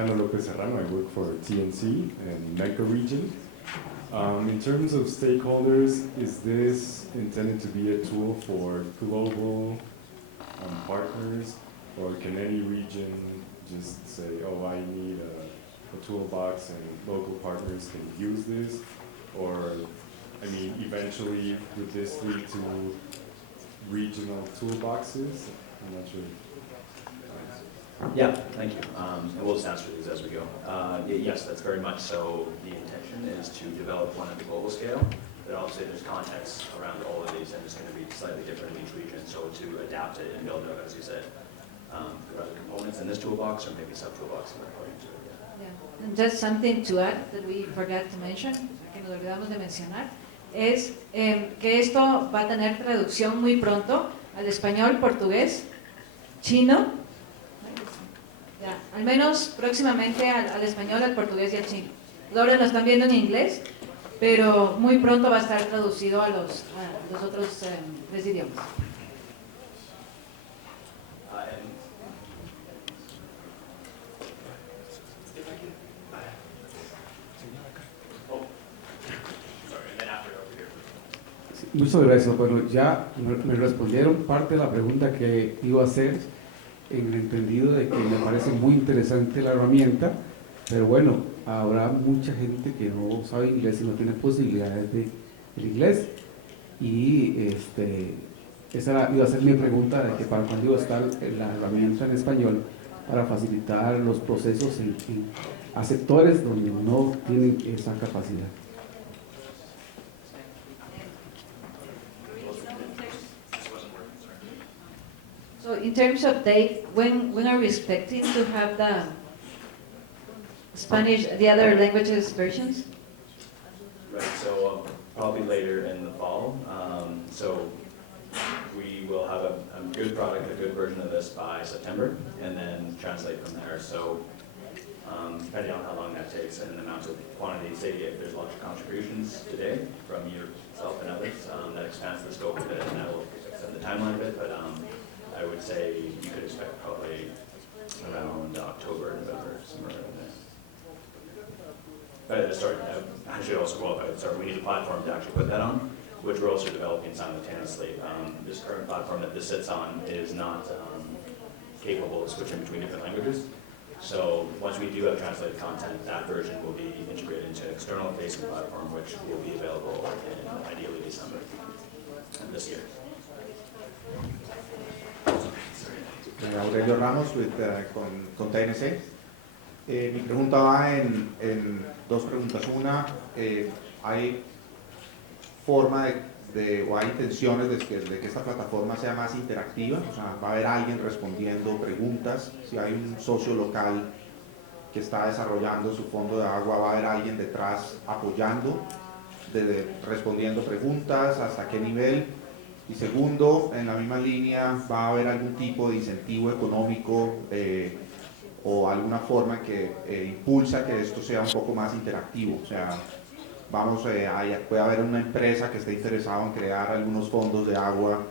Alejandro Lopez Serrano. I work for TNC and MECA region. In terms of stakeholders, is this intended to be a tool for global partners, or can any region just say, oh, I need a toolbox and local partners can use this? Or, I mean, eventually would this lead to regional toolboxes? I'm not sure. Yeah, thank you. And we'll just answer these as we go. Yes, that's very much so. The intention is to develop one at the global scale, but obviously there's context around all of these, and it's going to be slightly different in each region. So to adapt it and build it, as you said, there are other components in this toolbox, or maybe sub-toolbox according to it. Yeah. And just something to add that we forgot to mention, que nos olvidamos de mencionar, es que esto va a tener traducción muy pronto al español, portugués, chino. Ya, al menos próximamente al español, al portugués y al chino. Ahora lo están viendo en inglés, pero muy pronto va a estar traducido a los otros 3 idiomas. Muchas gracias. Bueno, ya me respondieron parte de la pregunta que iba a hacer, en el entendido de que me parece muy interesante la herramienta, pero bueno, habrá mucha gente que no sabe inglés y no tiene posibilidades del inglés, y esa iba a ser mi pregunta, de que para cuándo iba a estar la herramienta en español para facilitar los procesos a sectores donde no tienen esa capacidad. So in terms of date, when are we expecting to have the Spanish, the other languages versions? Right, so probably later in the fall. So we will have a good product, a good version of this by September, and then translate from there. So depending on how long that takes and the amount of quantity, say if there's lots of contributions today from yourself and others, that expands the scope of it, and that will extend the timeline a bit, but I would say you could expect probably around October, November, somewhere around there. I should also qualify, we need a platform to actually put that on, which we're also developing simultaneously. This current platform that this sits on is not capable of switching between different languages. So once we do have translated content, that version will be integrated into an external facing platform, which will be available in ideally December of this year. Aurelio Ramos con TNC. Mi pregunta va en 2 preguntas. Una, ¿hay forma o hay intenciones de que esta plataforma sea más interactiva? O sea, ¿va a haber alguien respondiendo preguntas? Si hay un socio local que está desarrollando su fondo de agua, ¿va a haber alguien detrás apoyando, respondiendo preguntas? ¿Hasta qué nivel? Y segundo, en la misma línea, ¿va a haber algún tipo de incentivo económico o alguna forma que impulsa que esto sea un poco más interactivo? O sea, puede haber una empresa que esté interesada en crear algunos fondos de agua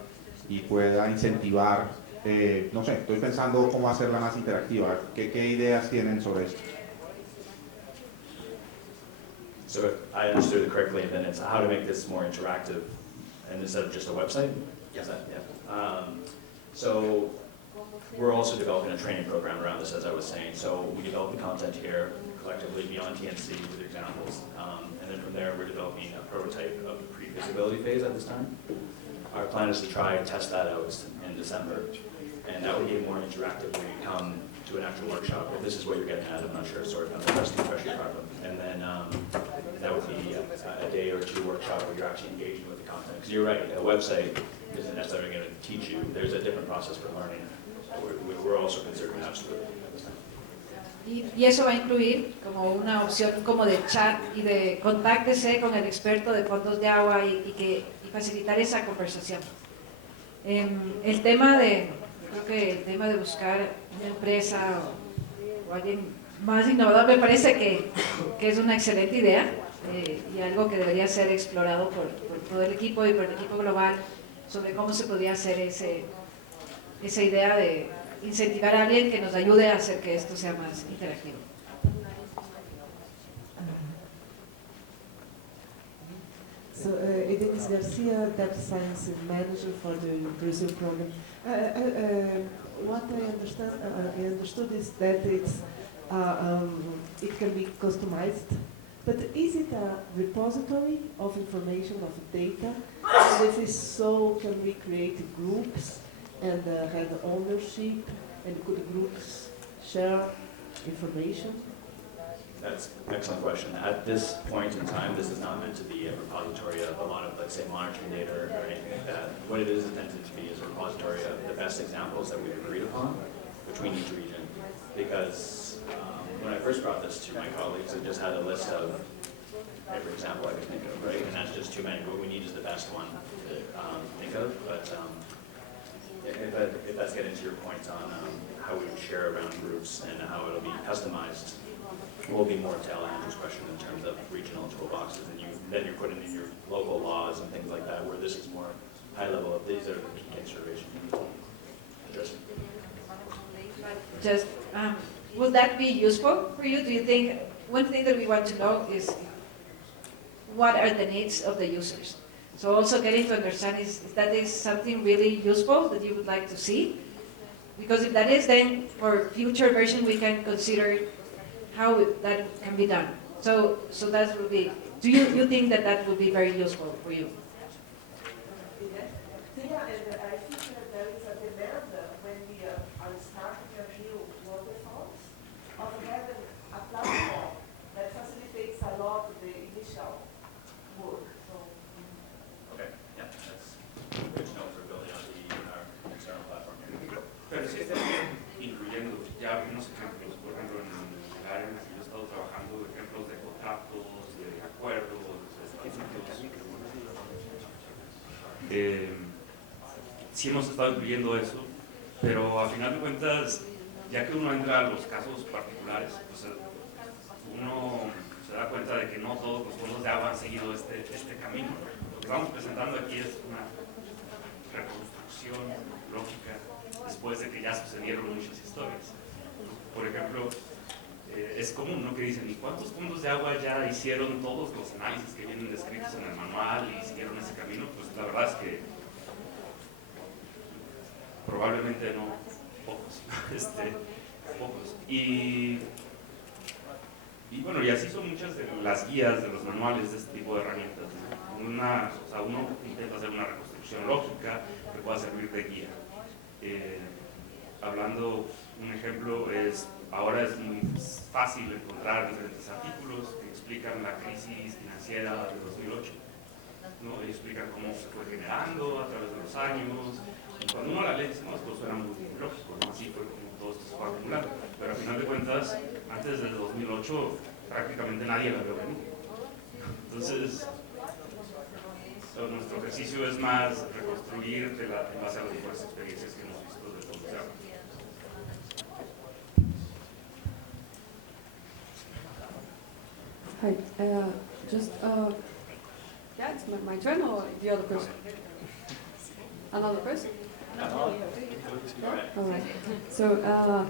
y pueda incentivar, no sé, estoy pensando cómo hacerla más interactiva. ¿Qué ideas tienen sobre esto? So if I understood it correctly, then it's how to make this more interactive. And instead of just a website? Yes. Yeah. So we're also developing a training program around this, as I was saying. So we develop the content here collectively beyond TNC with examples. And then from there, we're developing a prototype of the pre-feasibility phase at this time. Our plan is to try and test that out in December. And that would be more interactive when you come to an actual workshop. If this is what you're getting at, I'm not sure, sorry if I'm addressing the question properly. And then that would be a day or 2 workshop where you're actually engaging with the content. Because you're right, a website isn't necessarily going to teach you. There's a different process for learning. We're also considering absolutely at this time. Y eso va a incluir como una opción como de chat y de contáctese con el experto de fondos de agua y facilitar esa conversación. El tema creo que el tema de buscar una empresa o alguien más innovador me parece que es una excelente idea y algo que debería ser explorado por todo el equipo y por el equipo global sobre cómo se podría hacer esa idea de incentivar a alguien que nos ayude a hacer que esto sea más interactivo. So, Edenis Garcia, Data Science Manager for the Brazil program. What I understood is that it can be customized, but is it a repository of information, of data? And if it's so, can we create groups and have ownership, and could groups share information? That's an excellent question. At this point in time, this is not meant to be a repository of a lot of, let's say, monitoring data or anything like that. What it is intended to be is a repository of the best examples that we've agreed upon between each region. Because when I first brought this to my colleagues, I just had a list of every example I could think of, right? And that's just too many. What we need is the best one to think of. But if that's getting to your point on how we would share around groups and how it'll be customized, will be more to Andrew's question in terms of regional toolboxes, and then you're putting in your local laws and things like that, where this is more high level of these are the key considerations you need to address. Just, would that be useful for you? Do you think, one thing that we want to know is what are the needs of the users? So also getting to understand is that is something really useful that you would like to see? Because if that is, then for future version we can consider how that can be done. So that would be, do you think that that would be very useful for you? Yeah, and I think that there is a demand when we are starting a new waterfalls of having a platform that facilitates a lot of the initial work. So, Okay, yeah, that's good to know for building out our external platform here. Pero sí está incluyendo ya algunos ejemplos, por ejemplo, en el área en la que yo he estado trabajando, ejemplos de contratos, de acuerdos, de estatutos. Sí hemos estado incluyendo eso, pero a final de cuentas, ya que uno entra a los casos particulares, pues uno se da cuenta de que no todos los fondos de agua han seguido este camino. Lo que estamos presentando aquí es una reconstrucción lógica después de que ya sucedieron muchas historias. Por ejemplo, es común, ¿no?, que dicen, ¿y cuántos fondos de agua ya hicieron todos los análisis que vienen descritos en el manual y siguieron ese camino? Pues la verdad es que probablemente no, pocos. Pocos. Y bueno, y así son muchas de las guías de los manuales de este tipo de herramientas, ¿no? Uno intenta hacer una reconstrucción lógica que pueda servir de guía. Hablando, un ejemplo es, ahora es muy fácil encontrar diferentes artículos que explican la crisis financiera de 2008, ¿no? Y explican cómo se fue generando a través de los años. Y cuando uno la lee, dice, no, esto suena muy lógico, ¿no? Así fue como todo esto se fue acumulando. Pero al final de cuentas, antes del 2008, prácticamente nadie la vio venir. Entonces, nuestro ejercicio es más reconstruir en base a las mejores experiencias que hemos visto de fondos de agua. Hi, yeah, it's my turn or the other person? Another person? All right. So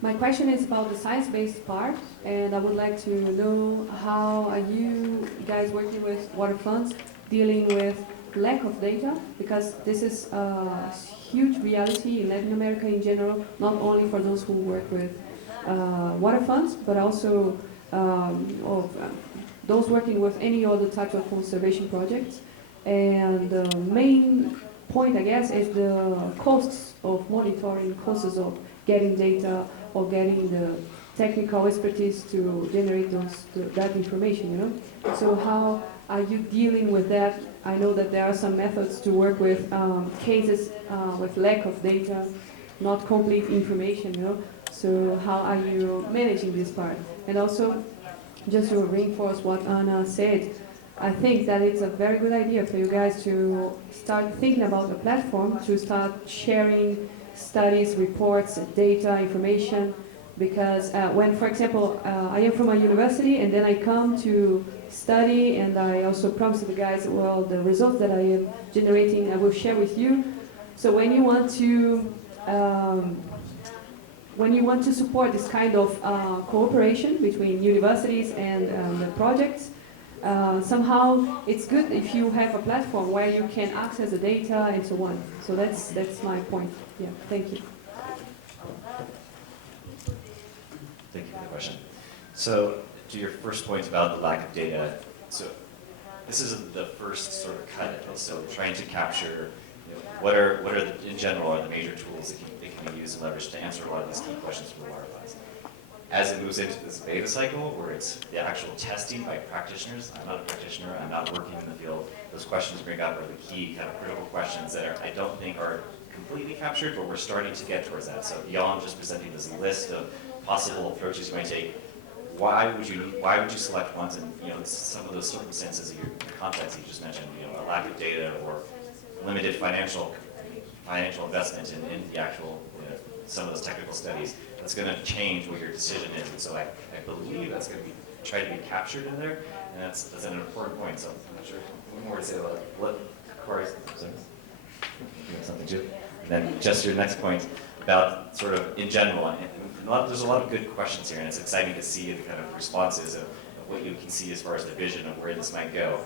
my question is about the science-based part, and I would like to know how are you guys working with water funds dealing with lack of data, because this is a huge reality in Latin America in general, not only for those who work with water funds, but also those working with any other type of conservation projects. And the main point, I guess, is the costs of monitoring, costs of getting data or getting the technical expertise to generate that information, you know? So how are you dealing with that? I know that there are some methods to work with cases with lack of data, not complete information, you know? So how are you managing this part? And also, just to reinforce what Anna said, I think that it's a very good idea for you guys to start thinking about a platform, to start sharing studies, reports, data, information, because when, for example, I am from a university and then I come to study and I also promise the guys, well, the results that I am generating I will share with you. So when you want to support this kind of cooperation between universities and the projects, somehow it's good if you have a platform where you can access the data and so on. So that's my point. Yeah, thank you. Thank you for the question. So to your first point about the lack of data, so this is the first sort of cut at this. So trying to capture, what are in general are the major tools that can be used and leveraged to answer a lot of these key questions for water funds. As it moves into this beta cycle, where it's the actual testing by practitioners, I'm not a practitioner, I'm not working in the field, those questions bring up are the key kind of critical questions that I don't think are completely captured, but we're starting to get towards that. So beyond just presenting this list of possible approaches you might take, why would you select ones, and some of those circumstances, your context you just mentioned, a lack of data or limited financial investment in the actual some of those technical studies, that's going to change what your decision is. And so I believe that's going to be tried to be captured in there, and that's an important point. So I'm not sure what more to say about what Corey, something too. And then just your next point about sort of in general, there's a lot of good questions here, and it's exciting to see the kind of responses of what you can see as far as the vision of where this might go.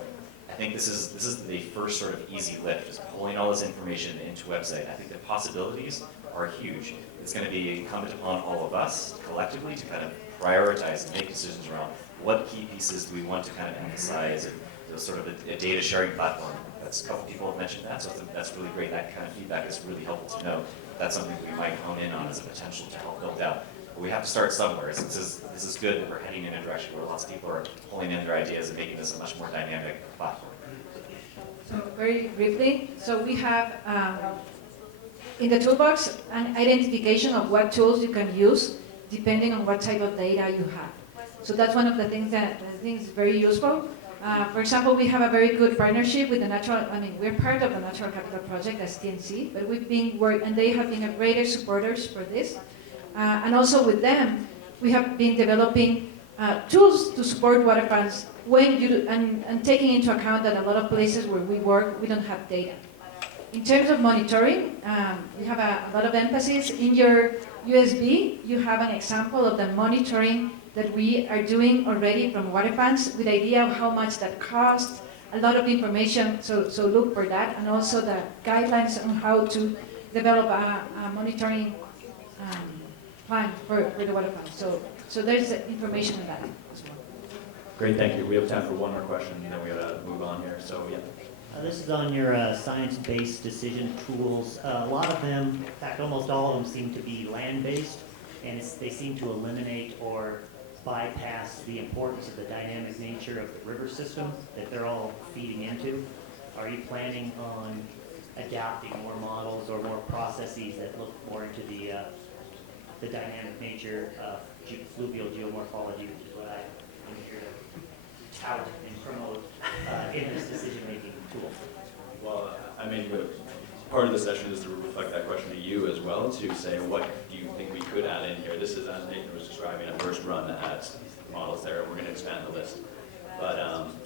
I think this is the first sort of easy lift, just pulling all this information into a website. I think the possibilities are huge. It's going to be incumbent upon all of us collectively to kind of prioritize and make decisions around what key pieces do we want to kind of emphasize, and sort of a data sharing platform. That's a couple people have mentioned that, so that's really great. That kind of feedback is really helpful to know. That's something we might hone in on as a potential to help build out. But we have to start somewhere. So this is good that we're heading in a direction where lots of people are pulling in their ideas and making this a much more dynamic platform. So very briefly, so we have in the toolbox an identification of what tools you can use depending on what type of data you have. So that's one of the things that I think is very useful. For example, we have a very good partnership with we're part of the Natural Capital Project as TNC, but we've been and they have been great supporters for this. And also with them, we have been developing tools to support water funds and taking into account that a lot of places where we work, we don't have data. In terms of monitoring, we have a lot of emphasis. In your USB, you have an example of the monitoring that we are doing already from water funds with the idea of how much that costs, a lot of information, so look for that, and also the guidelines on how to develop a monitoring plan for the water funds. So there's information on that as well. Great, thank you. We have time for one more question, and then we gotta move on here. So yeah. This is on your science-based decision tools. A lot of them, in fact, almost all of them seem to be land-based, and they seem to eliminate or bypass the importance of the dynamic nature of the river system that they're all feeding into. Are you planning on adapting more models or more processes that look more into the dynamic nature of fluvial geomorphology, which is what I'm here to tout and promote in this decision-making tool? Well, part of the session is to reflect that question to you as well, to say what do you think we could add in here. This is, as Nathan was describing, a first run at models there. We're going to expand the list. But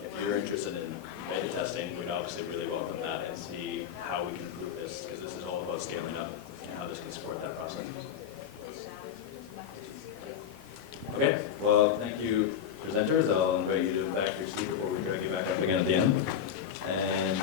if you're interested in beta testing, we'd obviously really welcome that and see how we can improve this, because this is all about scaling up and how this can support that process. Okay, well, thank you, presenters. I'll invite you to back your seat before we drag you back up again at the end. And